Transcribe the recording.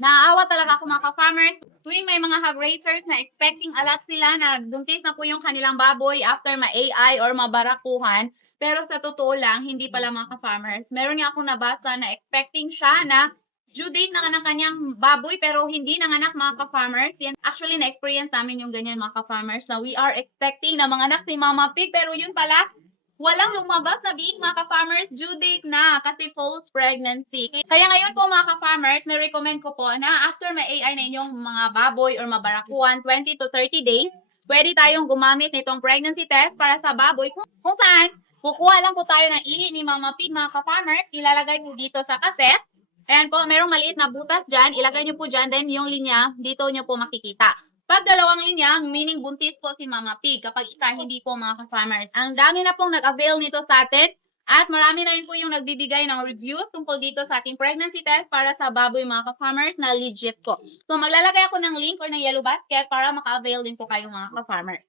Naaawa talaga ako mga ka-farmers. Tuwing may mga hog raisers na expecting a lot sila na buntis na po yung kanilang baboy after ma-AI or mabarakuhan. Pero sa totoo lang, hindi pala mga ka-farmers. Meron nga akong nabasa na expecting siya na due date na ng kanyang baboy pero hindi nanganak mga ka-farmers. Yan, actually, na-experience namin yung ganyan mga ka-farmers na we are expecting na manganak si Mama Pig pero yun pala, walang lumabas na biik mga ka-farmers, due date na kasi false pregnancy. Kaya ngayon po mga ka-farmers, na-recommend ko po na after ma-AI na inyong mga baboy or mabarakuan 20 to 30 days, pwede tayong gumamit nitong pregnancy test para sa baboy kung saan kukuha lang po tayo ng ihi ni Mama Pig mga ka-farmers, ilalagay po dito sa cassette. Ayan po, merong maliit na butas dyan, ilagay nyo po dyan, then yung linya, dito nyo po makikita. Pag dalawang linya, meaning buntis po si Mama Pig. Kapag isa, hindi po mga ka-farmers. Ang dami na pong nag-avail nito sa atin. At marami na rin po yung nagbibigay ng reviews tungkol dito sa ating pregnancy test para sa baboy mga ka-farmers na legit po. So maglalagay ako ng link or ng yellow basket para maka-avail din po kayo mga ka-farmers.